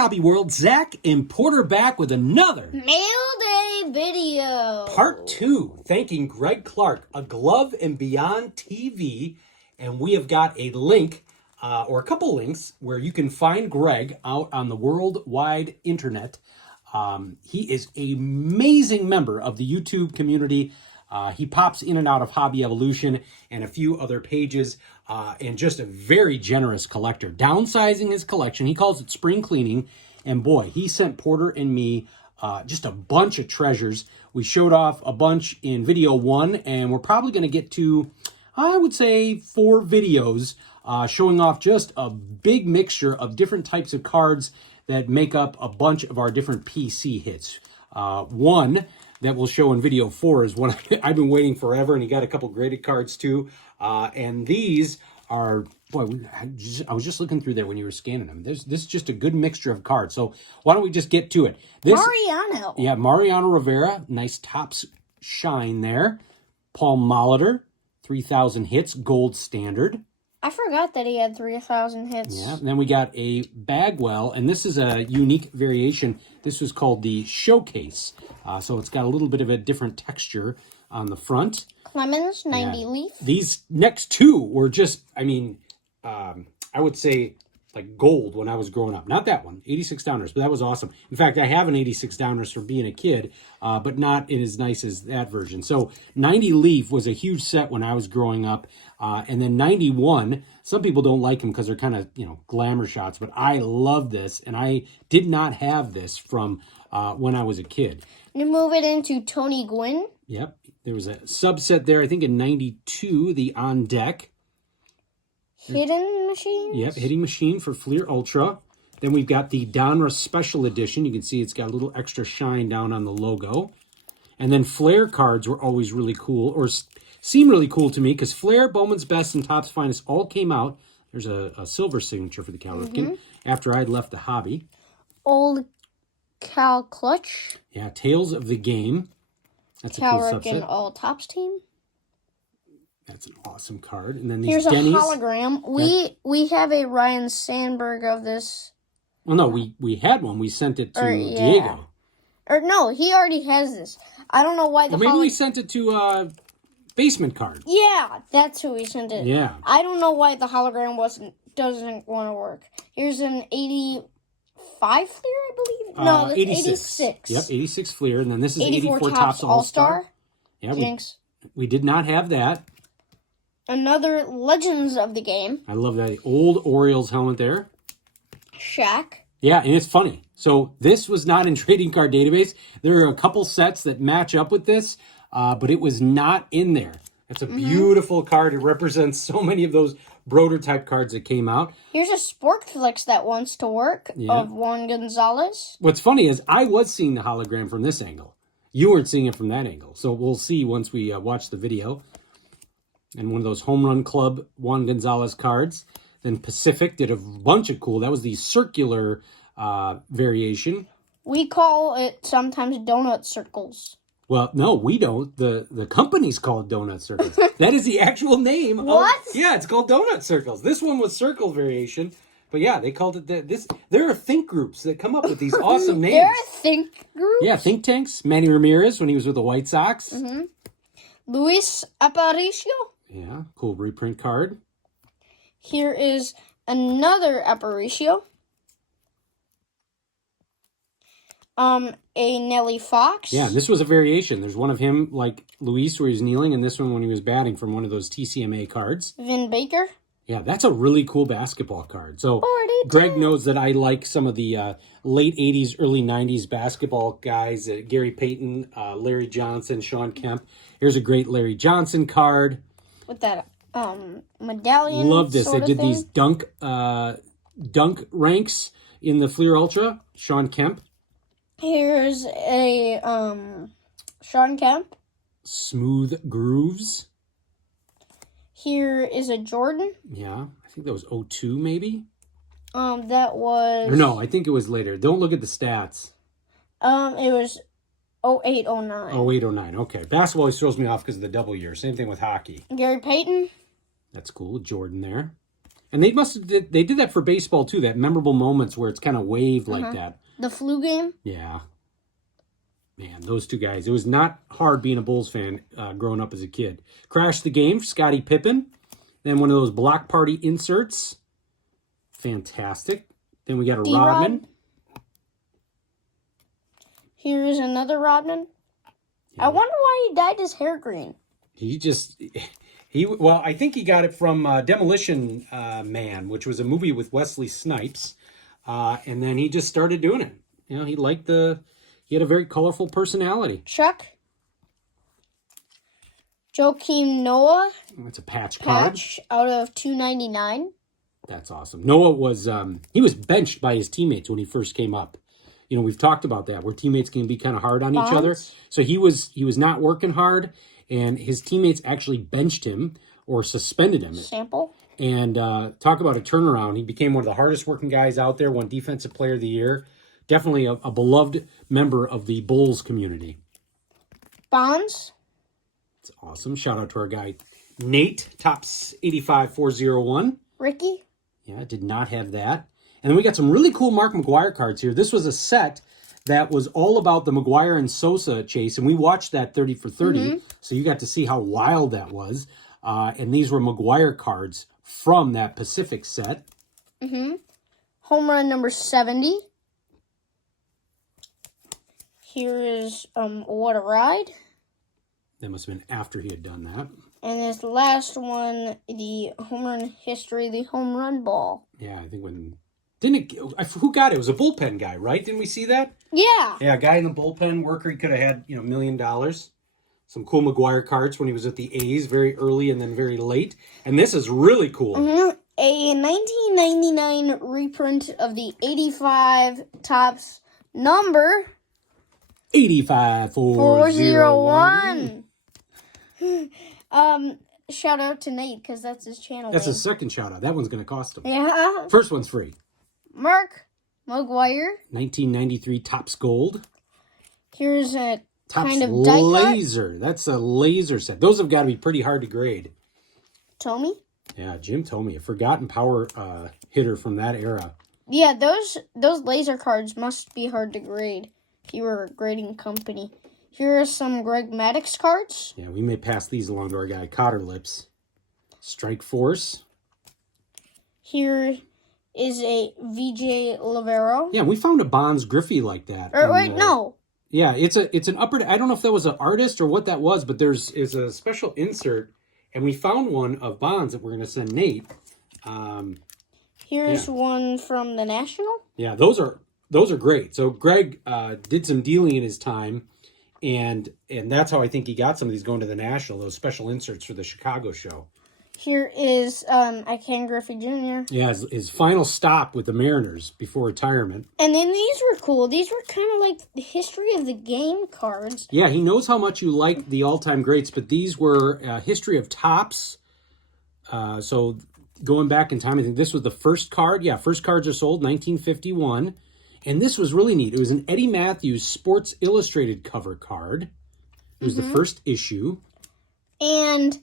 Hobby World, Zach and Porter back with another Mail Day video. Part 2, thanking Greg Clark, A Glove and Beyond TV. And we have got a link, or a couple links, where you can find Greg out on the worldwide internet. He is an amazing member of the YouTube community. He pops in and out of Hobby Evolution and a few other pages, and just a very generous collector. Downsizing his collection, he calls it spring cleaning, and boy, he sent Porter and me just a bunch of treasures. We showed off a bunch in video 1, and we're probably going to get to, I would say, 4 videos showing off just a big mixture of different types of cards that make up a bunch of our different PC hits. One that we'll show in video 4 is one I've been waiting forever, and he got a couple graded cards too. And these are, boy, I was just looking through there when you were scanning them. This is just a good mixture of cards. So why don't we just get to it? Mariano. Yeah, Mariano Rivera, nice tops shine there. Paul Molitor, 3,000 hits, gold standard. I forgot that he had 3,000 hits. Yeah, and then we got a Bagwell, and this is a unique variation. This was called the Showcase. So it's got a little bit of a different texture on the front. Clemens, 90 leaf. These next two were just, I mean, I would say like gold when I was growing up. Not that one, 86 downers, but that was awesome. In fact, I have an 86 downers from being a kid, but not as nice as that version. So 90 leaf was a huge set when I was growing up. And then 91, some people don't like them because they're kind of, glamour shots, but I love this. And I did not have this from when I was a kid. You move it into Tony Gwynn. Yep. There was a subset there, I think in 92, the On Deck. Hidden Machine? Yep, Hitting Machine for Fleer Ultra. Then we've got the Donruss Special Edition. You can see it's got a little extra shine down on the logo. And then Flair cards were always really cool, or seem really cool to me, because Flair, Bowman's Best, and Topps Finest all came out. There's a silver signature for the Cal Ripken after I'd left the hobby. Old Cal Clutch. Yeah, Tales of the Game. That's Cal a cool Ripken subset. All Tops team. That's an awesome card. And then these Here's Denny's. a hologram. We have a Ryan Sandberg of this. Well, no, we had one. We sent it to Yeah. Diego. Or no, he already has this. I don't know why the Or maybe we sent it to Basement Card. Yeah, that's who we sent it. Yeah. I don't know why the hologram doesn't want to work. Here's an 85 Fleer, I believe. No, that's 86. Yep, 86 Fleer. And then this is 84 84 Topps All-Star. Yeah, Jinx. we did not have that. Another Legends of the Game. I love that old Orioles helmet there. Shaq. Yeah, and it's funny. So this was not in Trading Card Database. There are a couple sets that match up with this, but it was not in there. It's a beautiful card. It represents so many of those Broder type cards that came out. Here's a Sportflix that wants to work of Juan Gonzalez. What's funny is I was seeing the hologram from this angle. You weren't seeing it from that angle. So we'll see once we watch the video. And one of those Home Run Club Juan Gonzalez cards. Then Pacific did a bunch of cool. That was the circular variation. We call it sometimes donut circles. Well, no, we don't. The company's called Donut Circles. That is the actual name. What? Yeah, it's called Donut Circles. This one was circle variation. But yeah, they called it that. There are think groups that come up with these awesome names. There are think groups? Yeah, think tanks. Manny Ramirez when he was with the White Sox. Luis Aparicio. Yeah, cool reprint card. Here is another Aparicio. A Nelly Fox. Yeah, this was a variation. There's one of him like Luis where he's kneeling, and this one when he was batting from one of those TCMA cards. Vin Baker. Yeah, that's a really cool basketball card. So 42. Greg knows that I like some of the late 80s, early 90s basketball guys. Gary Payton, Larry Johnson, Sean Kemp. Here's a great Larry Johnson card. With that medallion. Love this. Sort They of did these dunk ranks in the Fleer Ultra. Sean Kemp. Here's a Sean Kemp. Smooth Grooves. Here is a Jordan. Yeah, I think that was 02 maybe. That was. Or no, I think it was later. Don't look at the stats. It was 08, 09. 08, 09. Okay. Basketball always throws me off because of the double year. Same thing with hockey. Gary Payton. That's cool. Jordan there. And they did that for baseball too, that memorable moments where it's kind of waved like that. The flu game. Yeah. Man, those two guys. It was not hard being a Bulls fan growing up as a kid. Crash the Game, Scottie Pippen. Then one of those block party inserts. Fantastic. Then we got a Rodman. Here's another Rodman. Yeah. I wonder why he dyed his hair green. Well, I think he got it from Demolition Man, which was a movie with Wesley Snipes. And then he just started doing it. You know, he had a very colorful personality. Chuck. Joakim Noah. That's a patch card. Out of 299. That's awesome. Noah was he was benched by his teammates when he first came up. You know, we've talked about that, where teammates can be kind of hard on each other. So he was not working hard, and his teammates actually benched him or suspended him. Sample. And talk about a turnaround. He became one of the hardest working guys out there, won Defensive Player of the Year. Definitely a beloved member of the Bulls community. Bonds. It's awesome. Shout out to our guy, Nate, Tops 85401. Ricky. Yeah, did not have that. And then we got some really cool Mark McGwire cards here. This was a set that was all about the McGwire and Sosa chase, and we watched that 30 for 30, so you got to see how wild that was. And these were McGwire cards from that Pacific set. Home run number 70. Here is What a Ride. That must have been after he had done that. And this last one, the home run history, the home run ball. Yeah, I think who got it? It was a bullpen guy, right? Didn't we see that? Yeah. Yeah, a guy in the bullpen worker. He could have had, $1 million. Some cool McGwire cards when he was at the A's, very early and then very late. And this is really cool. A 1999 reprint of the 85 Topps number 85401. Shout out to Nate, because that's his channel. That's his second shout out. That one's going to cost him. Yeah. First one's free. Mark McGwire. 1993 Topps Gold. Here's a Topps kind of die laser. That's a laser set. Those have got to be pretty hard to grade. Tommy. Yeah, Jim Tomey, a forgotten power hitter from that era. Yeah, those laser cards must be hard to grade if you were a grading company. Here are some Greg Maddux cards. Yeah, we may pass these along to our guy, Cotter Lips. Strike Force. Here is a VJ Lavero. Yeah, we found a Bonds Griffey like that. No. Yeah, it's an upper. I don't know if that was an artist or what that was, but is a special insert, and we found one of Bonds that we're going to send Nate. Here's one from the National. Yeah, those are great. So Greg did some dealing in his time, and that's how I think he got some of these going to the National. Those special inserts for the Chicago show. Here is Ken Griffey Jr. Yeah, his final stop with the Mariners before retirement. And then these were cool. These were kind of like the history of the game cards. Yeah, he knows how much you like the all-time greats, but these were history of Topps. So going back in time, I think this was the first card. Yeah, first cards are sold, 1951. And this was really neat. It was an Eddie Matthews Sports Illustrated cover card. It was the first issue. And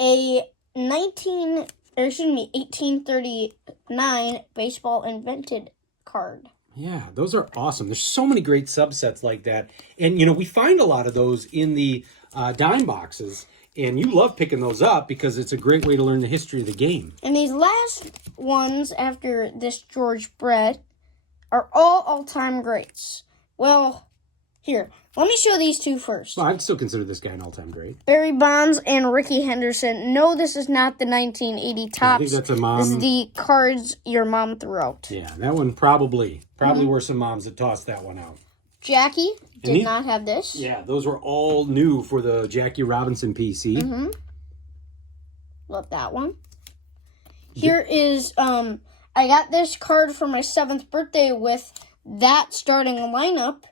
a 1839 baseball invented card. Yeah, those are awesome. There's so many great subsets like that. And, we find a lot of those in the dime boxes. And you love picking those up because it's a great way to learn the history of the game. And these last ones after this George Brett are all-time greats. Well, here, let me show these two first. Well, I'd still consider this guy an all-time great. Barry Bonds and Ricky Henderson. No, this is not the 1980 Topps. I think that's a mom. This is the cards your mom threw out. Yeah, that one probably were some moms that tossed that one out. Jackie did not have this. Yeah, those were all new for the Jackie Robinson PC. Love that one. Here is, I got this card for my 7th birthday with that starting lineup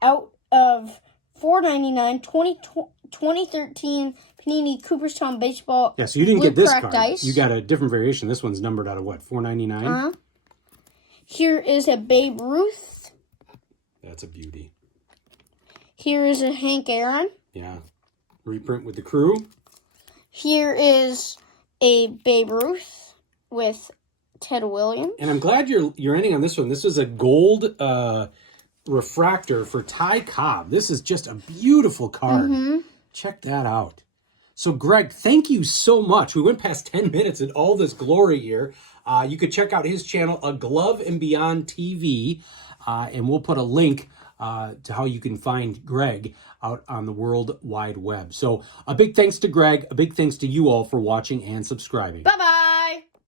out of $4.99, 2013 Panini Cooperstown Baseball. Yeah, so you didn't get this card. Dice. You got a different variation. This one's numbered out of what, $4.99? Here is a Babe Ruth. That's a beauty. Here is a Hank Aaron. Yeah. Reprint with the crew. Here is a Babe Ruth with Ted Williams. And I'm glad you're ending on this one. This is a gold refractor for Ty Cobb. This is just a beautiful card. Check that out. So, Greg, thank you so much. We went past 10 minutes in all this glory here. You could check out his channel, A Glove and Beyond TV, and we'll put a link to how you can find Greg out on the World Wide Web. So, a big thanks to Greg. A big thanks to you all for watching and subscribing. Bye-bye.